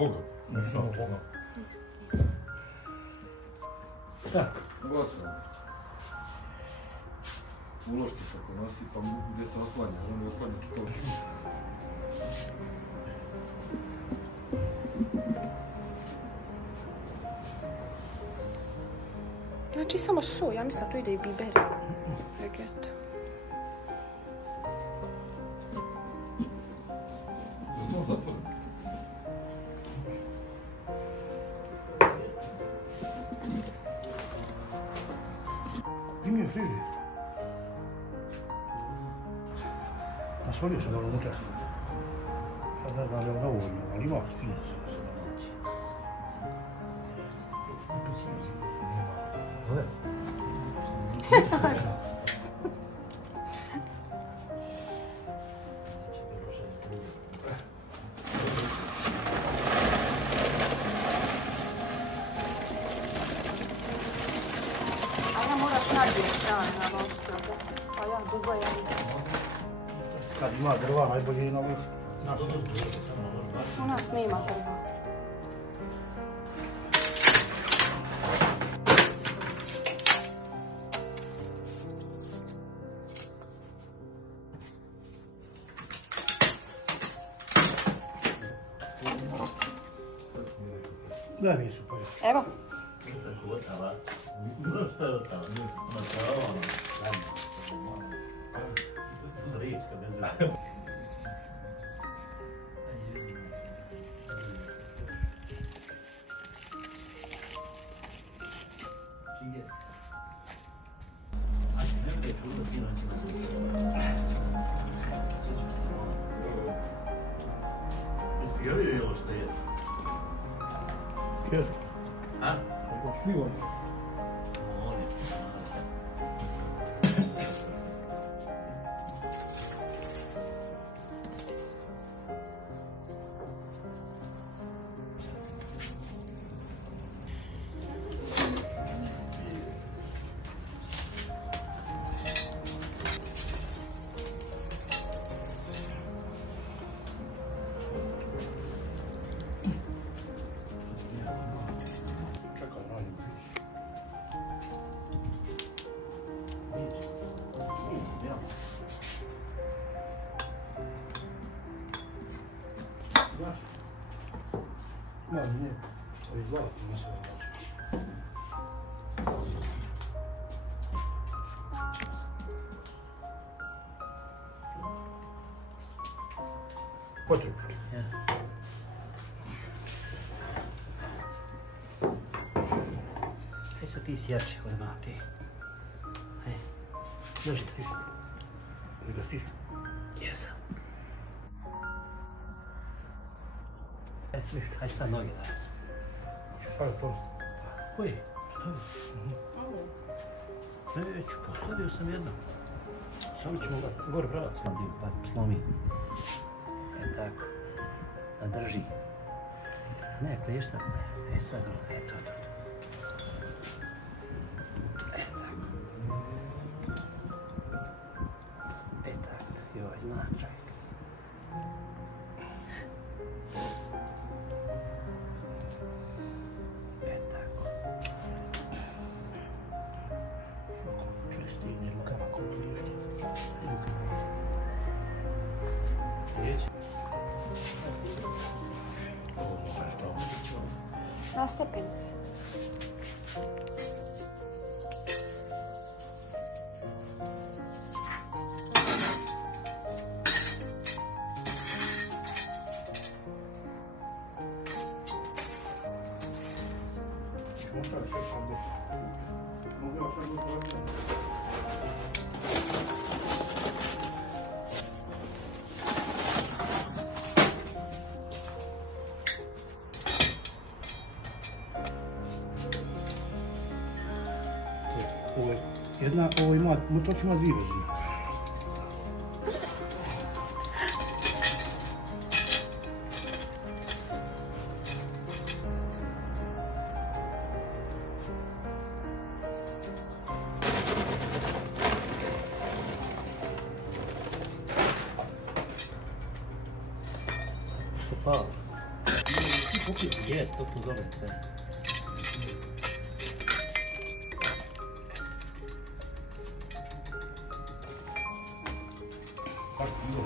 Бога. Ну все, Бога. Šta? Glasamo. Uložite se ako nasipam gdje se oslanja, on je oslanja čuto. Znači samo so, ja mislim da tu ide i biber. Vegeto. Di mi je friži. Nasolio sam ono unutra. Sad ne znam da je dovoljno, ali ima fino se da se naći. Ode. A ja moraš nađe strane na lošta. Pa ja dugo ja idem. Kad ima drva, najbolje je na lošu. U nas nema drva. Da, nisu pa je. Evo. Jesi ga vidjelo što je? Kjer? A? Kako svi oni? Oni. Čekaj, nađem žicu. Znaš? Ma, ne. Ovi zlatni ne se znači. Potrebučki. Aj sad ti si jači od mati. Aj, drži to isto. I da stisnu. Jesam. Aj, ništa, aj sad noge daj. Hoću staviti to. Koji? Stavi. Neću, postavio sam jedno. Samo ćemo gore pravac. Sam dio, pa slomi. E tako. Da drži. Ne, pliješta. E sad, e to. E tako. E tako, joj, značaj. E tako. Stigne rukama koliko ništa. Jeći. Ovo možeš to. Na stepenice. Ćemo staviti sve sam dobro. Mogu ja sam dobro. Ovo ima, motor ima dvije brzine. Što pao? Ti pokupiti, jes, to tu zove sve. Baš bilo.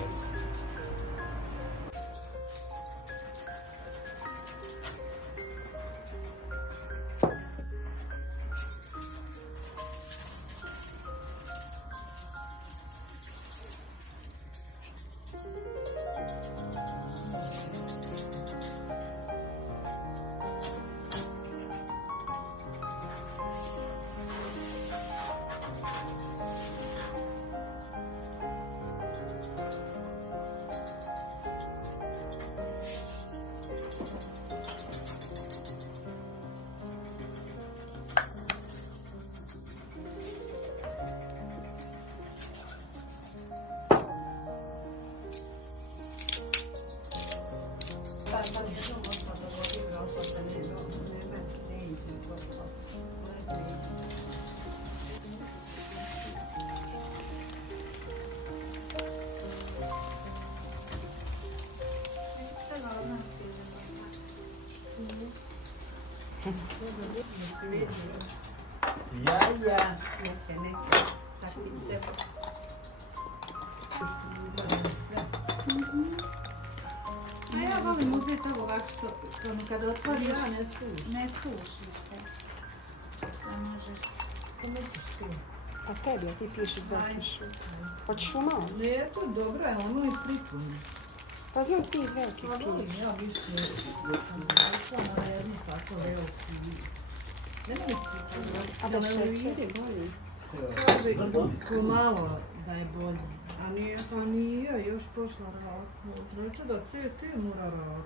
Ja. A ja volim uzeti ovako što kada otvoriš, ne suši se. Da možeš. A tebi, a ti piješ iz velike. Hoćeš u malo? Ne, to dobro je, ono je pripuni. Pa znam ti iz velike Pa piješ. volim ja više, sam na jednu tako veliki. Nema mi A bez šećera? kaže, ko malo da je bolje. A nije, pa nije, još pošla rad. Reče da ti mora rad.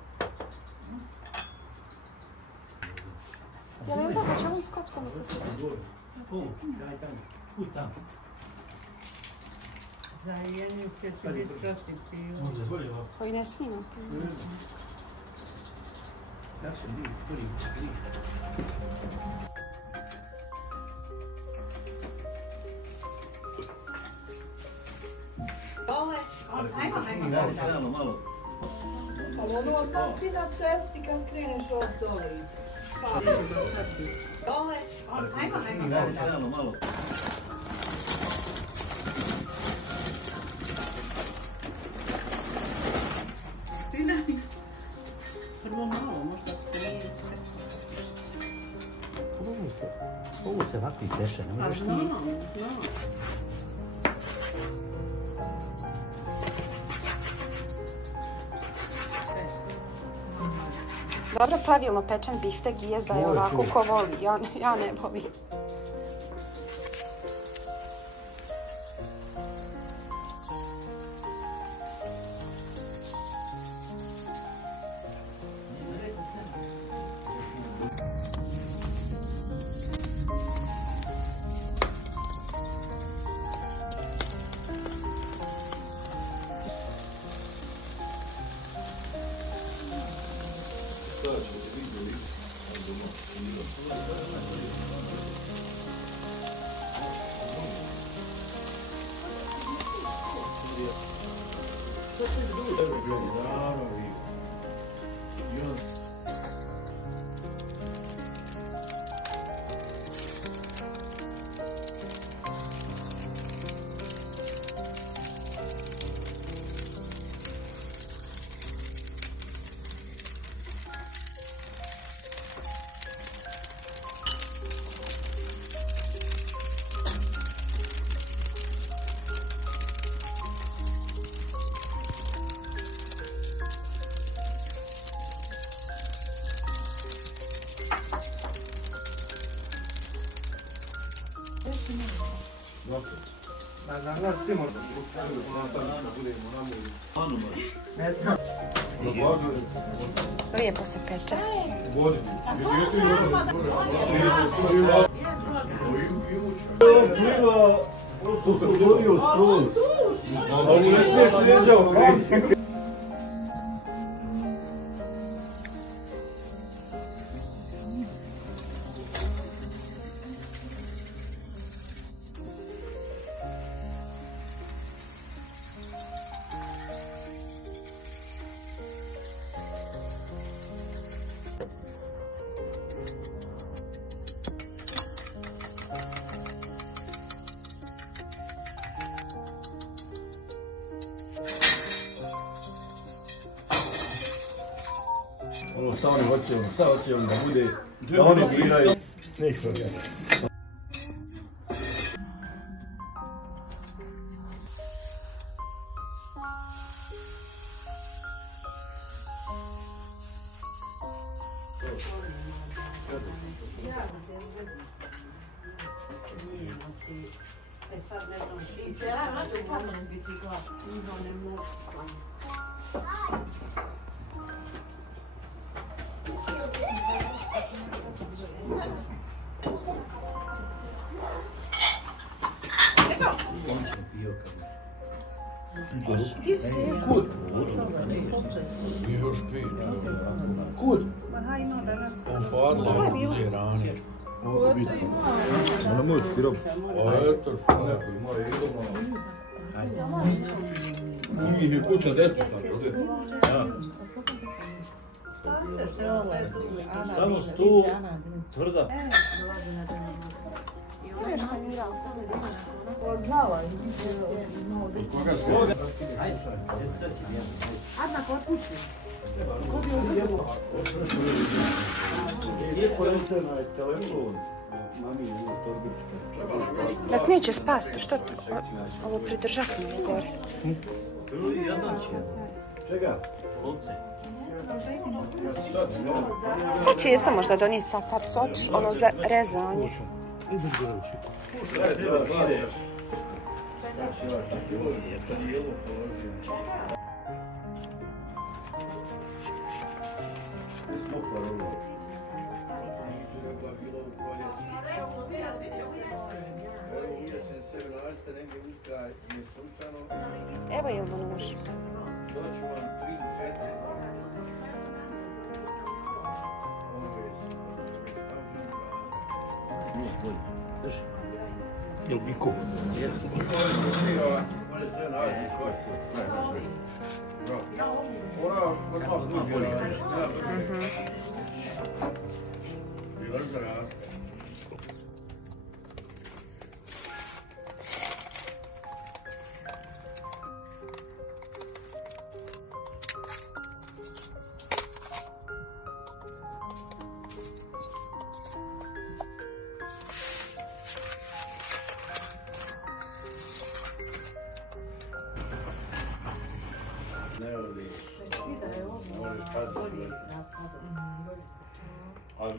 Jel je dobro, će li s kockom da se sjeći? Za jednu će biti protiv piva. Koji ne snimam. Dole, ajmo. Malo. Ali ono pa ti na cesti kad kreneš od dole ideš. Pa Dole, ajmo. Malo. prvo malo, možda nije sve. Ovo se ovako i peče, ne možeš ti... Znam. Dobro, pravilno pečen biftek jest da je ovako ko voli. Ja ne volim. Lijepo se peče. Ono šta oni hoće on da bude, da oni biraju. Neću provjerati. Sad ne znam, bicikla, ne mogu. Gdje si? Kud? Još pije. Kud? Ma hajmo danas. Šta je bilo? Ona može sirop. A eto što neko ima idoma. U njih je kuća desno. Samo stu, tvrda. Poznala je. Koga se? Adna, kod kući. Lijepo je onaj telefon. Mami, ima torbička. Dak neće spasti, što to? Ovo pridržati mi gore. Jedan će. Čega? Lovce. Sad će jesam možda donijeti satarcu, ono za rezanje. Idem gore u šiku. Evo je ono nož. Jel biko?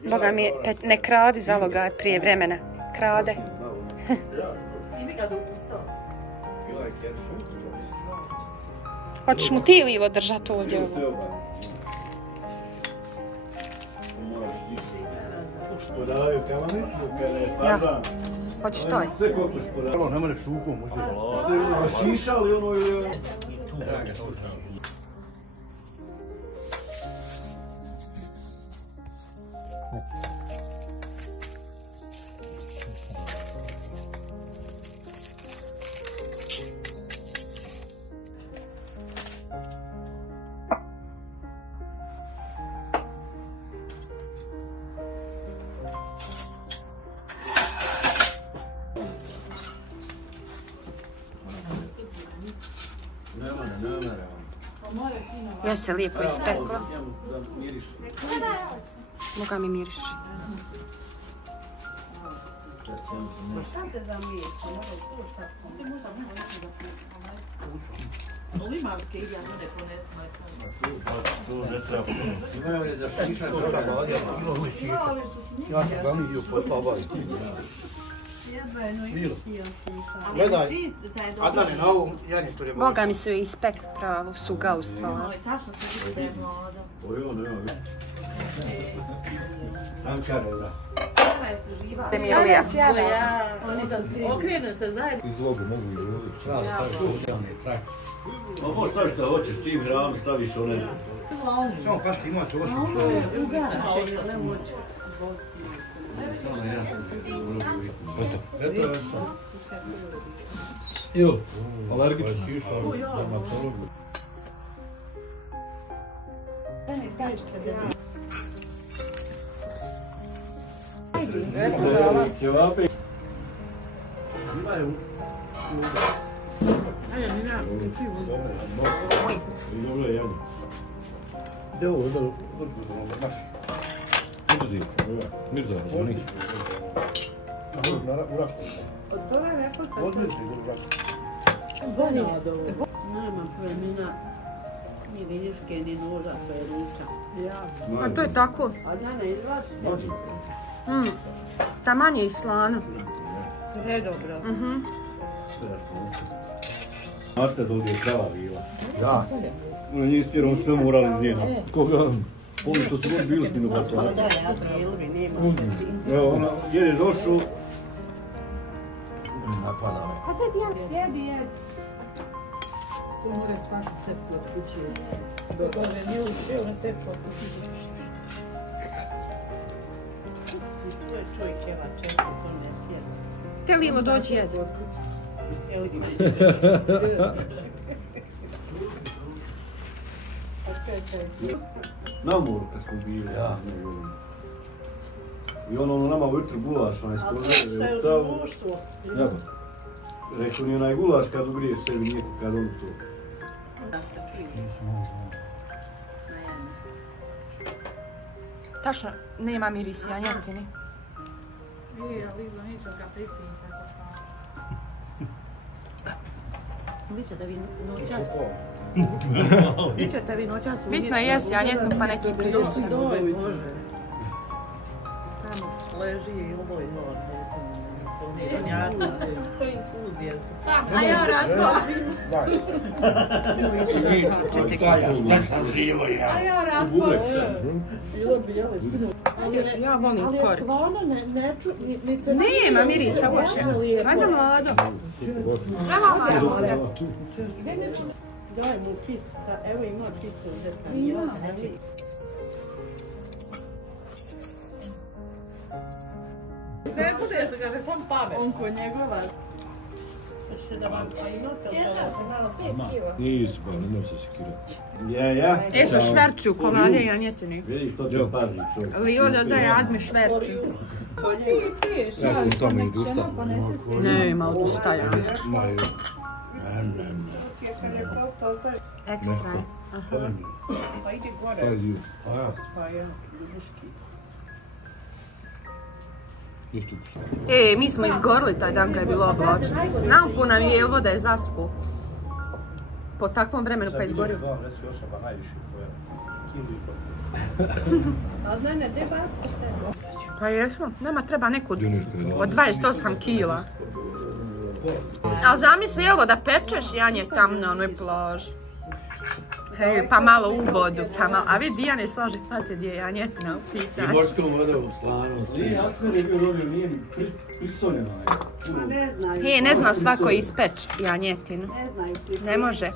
Boga mi, ne kradi zalogaj prije vremena. Krade. Hoćeš mu ti livo držati ovdje ovo? Spodavaju kamanicu, kada je fazan. Hoćeš toj? Sve koliko spodavaju. Ne možeš šukom uzeti. Šišali ono ili... Ja se lijepo ispekla. Boga mi miriši. Limanske ide, a ne ponesmo. Ja sam glavni dio posla obaviti. Gledaj, Adnane na ovom, ja ne to ne mogu. Boga mi su je ispekli pravu, su gaustva. Tačno se vidi da je mlada. Ojo, nema vidi. Tam kada, da. Demiruje. Okrenu se zajedno. Izlogu mogu i ljudi. Ovo staviš šta hoćeš, čim hranu staviš one. Samo kažete imate osnovu što je. Eto je sam. Ili, alergično. Dermatologu. Ćevape. Imaju. Dobro je javno. Gdje ovo je da naš? Mirzi. Mirza, zvoni. U Raku. Odmiri se u Raku. Nema promjena ni vilješke, ni noža, to je ruča. A to je tako? A ja ne izlazi. Taman je i slano. Predobro. Marta da ovdje je krava bila. Ja. Njih stjerom sve morali iz njena. Koga? Oni to su god bili spinu vatova. Da, ja bilo bi, nema. Evo, ona, jer je došao. Napada me. A te ti sjedi, jedi. Tu mora svaki sept od kuće. Dogođe, nije uspio na sept od kuće. To je čovjekeva često, to ne sjedi. Te livo dođi jedi. Evo vidim. A što je čovjek? Na moru kad smo bili. I ono nama ujutro gulaš, onaj skoze. Šta je u društvu? Rekao ni onaj gulaš kad ugrije sebi, nije kad on to. Tačno, nema mirisa janjetini. Ali Ivo neće ga pritisati. Vi ćete vi noćas uvijek. Bitno je jest janjetnu pa neki pritisak. Doj, Bože. Tamo leži i ovoj norme. To nije njata. To infuzije su. A ja razbozim. A ja razbozim. Ja volim ali koricu. stvarno ne ču... Nema mirisa uopće. Ajde mlado. Evo mlado. Daj mu picu, evo ima picu uzeti. Ne bude se kada sam pamet. On ko njegova. Hoćete da vam imate? Jesam sam malo 5 kila. Nisi pa, nemoj se sekirati. Ja. Eto šverču, komade janjetini. Vidiš to ti pazi čovjek. Lio da radmi šverču. Ti šalj, pa nek ćemo, pa ne se sviđa. Nema odustajanja. Ekstra je. Pa ide gore. Pa ja, ljubuški. Mi smo izgorili taj dan kad je bilo oblačno. Naupuna mi je voda je zaspu. Po takvom vremenu pa izgorio. A znaj ne, gdje bako ste? Pa jesmo, nama treba neku od 28 kila. A zamisli ovo da pečeš janje tam na onoj plaži. Hej, pa malo u vodu, pa malo. A vi Dijane slaže face gdje je janjetina u pitanju. I morskom vodu slano. Nije Asmer je bio rodio, nije prisoljeno. Ma ne znaju. Hej, ne zna svako ispeć janjetinu. Ne znaju prisoljeno. Ne može.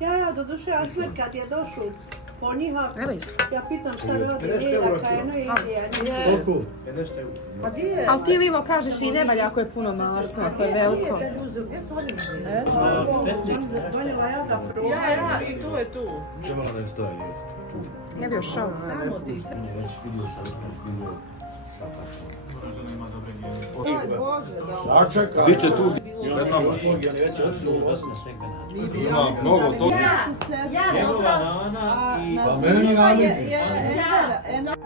Ja, doduše, Asmer kad je došao po njiha, ja pitam šta rodi, nije da kajeno jedi janjetinu. Koliko? Pa gdje je? Ali ti Lilo kažeš i ne valja ako je puno masno, ako je veliko. Gdje su oni uzeli? Donijela ja da probam. Ja, i tu je tu. Čemo ne staje jest. Ne bi još ovo. Samo ti. Daj Bože da. Sačekaj. Biće tu. Ima mnogo toga. Ja su se Ja, a na meni Zima je Enver.